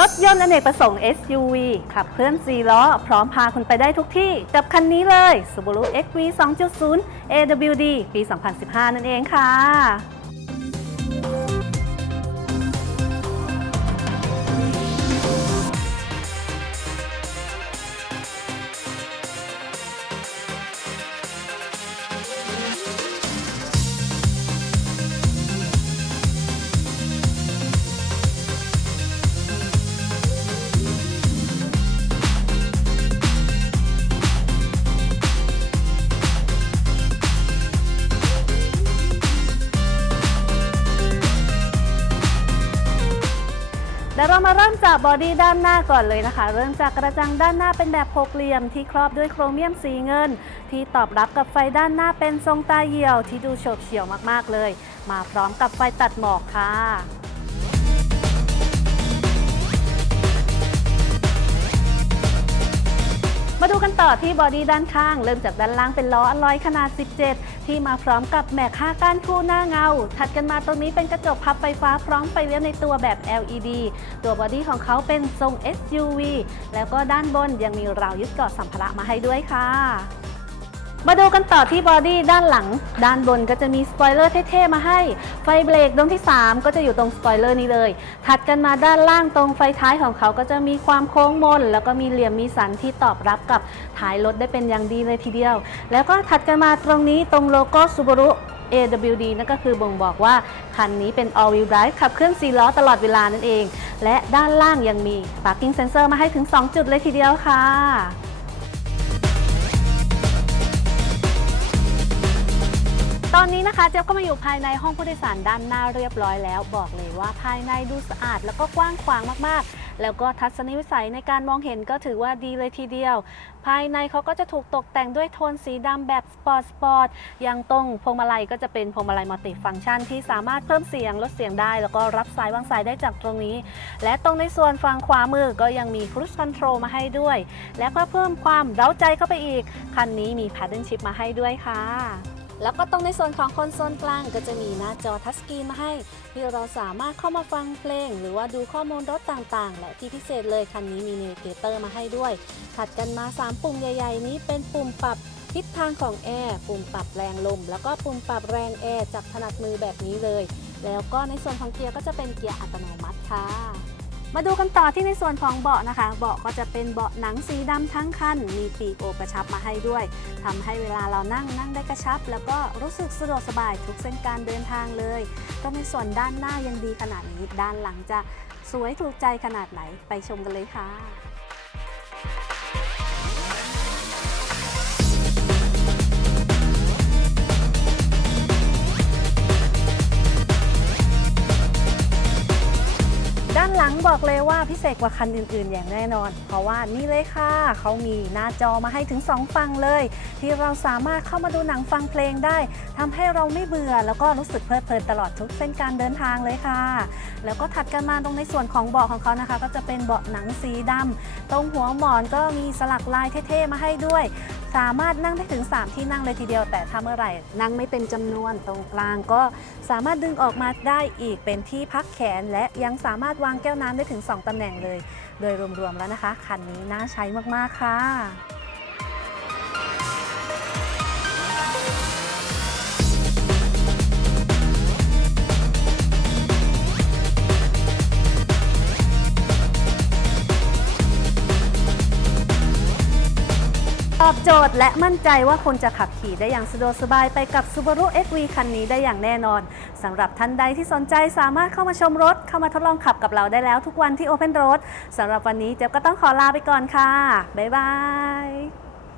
รถยนต์อเนกประสงค์ SUV ขับเคลื่อน4ล้อ พร้อมพาคุณไปได้ทุกที่ กับคันนี้เลย Subaru XV 2.0 AWD ปี 2015 นั่นเองค่ะ เดี๋ยวเรามาเริ่มจากบอดี้ด้านหน้าก่อนเลยนะคะ เริ่มจากกระจังด้านหน้าเป็นแบบหกเหลี่ยมที่ครอบด้วยโครเมียมสีเงิน ที่ตอบรับกับไฟด้านหน้าเป็นทรงตาเหี่ยวที่ดูโฉบเฉี่ยวมากๆเลย มาพร้อมกับไฟตัดหมอกค่ะ ต่อที่บอดี้ด้านข้าง เริ่มจากด้านล่างเป็นล้ออลลอยขนาด 17 ที่มาพร้อมกับแม็กห้าก้านคู่หน้าเงา ถัดกันมาตรงนี้เป็นกระจกพับไฟฟ้าพร้อมไฟเลี้ยวในตัวแบบ LED ตัวบอดี้ของเขาเป็นทรง SUV แล้วก็ด้านบนยังมีราวยึดเกาะสัมภาระมาให้ด้วยค่ะ มาดูกันต่อที่บอดี้ด้านหลัง ด้านบนก็จะมีสปอยเลอร์เท่ๆมาให้ ไฟเบรกดวงที่ 3 ก็จะอยู่ตรงสปอยเลอร์นี้เลย ถัดกันมาด้านล่างตรงไฟท้ายของเขาก็จะมีความโค้งมน แล้วก็มีเหลี่ยมมีสันที่ตอบรับกับท้ายรถได้เป็นอย่างดีเลยทีเดียว แล้วก็ถัดกันมาตรงนี้ตรงโลโก้ Subaru AWD นั่นก็คือบ่งบอกว่า คันนี้เป็น all wheel drive ขับเคลื่อน4ล้อตลอดเวลานั่นเอง และด้านล่างยังมี parking sensor มาให้ถึง 2 จุดเลยทีเดียวค่ะ ตอนนี้นะคะเจ๊ยบก็มาอยู่ภายในห้องผู้โดยสารด้านหน้าเรียบร้อยแล้ว บอกเลยว่าภายในดูสะอาดแล้วก็กว้างขวางมากๆ แล้วก็ทัศนวิสัยในการมองเห็นก็ถือว่าดีเลยทีเดียว ภายในเขาก็จะถูกตกแต่งด้วยโทนสีดำแบบสปอร์ตสปอร์ตอย่างตรงพวงมาลัยก็จะเป็นพวงมาลัยมัลติฟังก์ชันที่สามารถเพิ่มเสียงลดเสียงได้ แล้วก็รับสายวางสายได้จากตรงนี้ และตรงในส่วนฝั่งขวามือก็ยังมี Cruise Control มาให้ด้วย และก็เพิ่มความเร้าใจเข้าไปอีกคันนี้มี Paddle Shift มาให้ด้วยค่ะ แล้วก็ตรงในส่วนของคอนโซลกลางก็จะมีหน้าจอทัชสกรีนมาให้ ที่เราสามารถเข้ามาฟังเพลง หรือว่าดูข้อมูลรถต่างๆ และที่พิเศษเลยคันนี้มี n น v เกเตอร์มาให้ด้วย ถัดกันมา 3 ปุ่มใหญ่ ๆ นี้เป็นปุ่มปรับทิศทางของแอร์ปุ่มปรับแรงลม แล้วก็ปุ่มปรับแรงแอร์จากถนัดมือแบบนี้เลย แล้วก็ในส่วนของเกียร์ก็จะเป็นเกียร์อัตโนมัติค่ะ มาดูกันต่อที่ในส่วนของเบาะนะคะ เบาะก็จะเป็นเบาะหนังสีดำทั้งคัน มีปีกโอกระชับมาให้ด้วยทำให้เวลาเรานั่งนั่งได้กระชับ แล้วก็รู้สึกสะดวกสบายทุกเส้นการเดินทางเลย ก็ในส่วนด้านหน้ายังดีขนาดนี้ ด้านหลังจะสวยถูกใจขนาดไหน ไปชมกันเลยค่ะ หลังบอกเลยว่าพิเศษกว่าคันอื่น ๆ อย่างแน่นอน เพราะว่านี่เลยค่ะ เขามีหน้าจอมาให้ถึง2ฝั่งเลย ที่เราสามารถเข้ามาดูหนังฟังเพลงได้ทำให้เราไม่เบื่อ แล้วก็รู้สึกเพลิดเพลินตลอดทุกเส้นการเดินทางเลยค่ะ แล้วก็ถัดกันมาตรงในส่วนของเบาะของเขานะคะ ก็จะเป็นเบาะหนังสีดำตรงหัวหมอนก็มีสลักลายเท่ๆมาให้ด้วย สามารถนั่งได้ถึง 3 ที่นั่งเลยทีเดียว แต่ถ้าเมื่อไหร่นั่งไม่เต็มจำนวนตรงกลางก็สามารถดึงออกมาได้อีกเป็นที่พักแขนและยังสามารถวางแก้วน้ำได้ถึง 2ตำแหน่งเลย โดยรวมๆแล้วนะคะ คันนี้น่าใช้มากๆค่ะ อบโจทย์และมั่นใจว่าคุณจะขับขี่ได้อย่างสะดวกสบายไปกับ Subaru XV คันนี้ได้อย่างแน่นอนสำหรับท่านใดที่สนใจสามารถเข้ามาชมรถ เข้ามาทดลองขับกับเราได้แล้วทุกวันที่ Open Road สำหรับวันนี้เจ๊บก็ต้องขอลาไปก่อนค่ะ บ๊ายบาย